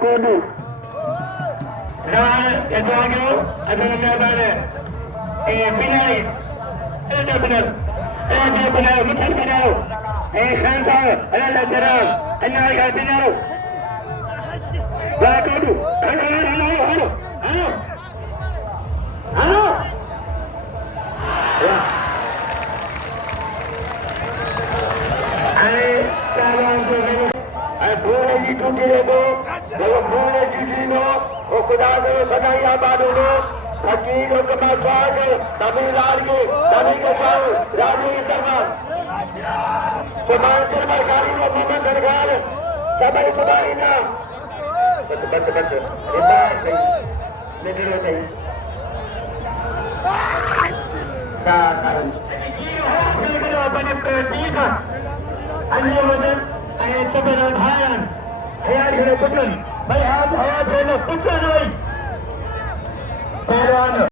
Kodo. Faqeer के पास तमिलनाडु के तमिल के साथ राजू शर्मा समांतर सरकारी और मोहम्मद सरकार सभी सुधारी ना बच निकलो नहीं बने प्रतीक अन्य वजन सबरा भायन यार ये कुछ भाई हाथ हवा से कुछ नहीं पहलवान